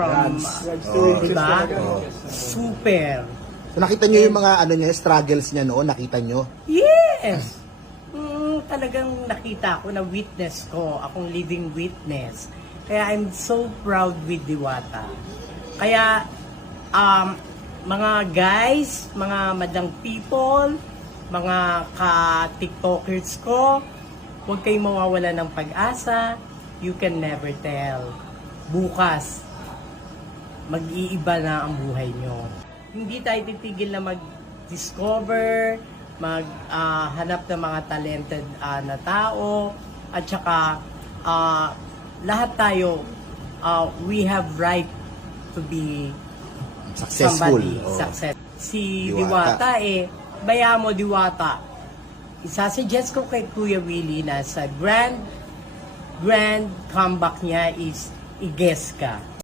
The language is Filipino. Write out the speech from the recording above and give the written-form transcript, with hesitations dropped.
from, di ba? Super. So nakita niyo yung mga ano niya, struggles niya noon, nakita niyo? Yes! Talagang nakita ko na witness ko, akong living witness. Kaya I'm so proud with Diwata. Kaya, mga guys, mga madang people, mga ka-tiktokers ko, huwag kayong mawawala ng pag-asa. You can never tell. Bukas, mag-iiba na ang buhay nyo. Hindi tayo titigil na mag-discover, maghanap ng mga talented na tao, at saka lahat tayo, we have right to be Successful. somebody, success. Si Diwata bayaan mo Diwata. Isasuggest ko kay Kuya Willie na sa grand comeback niya is i-guess ka.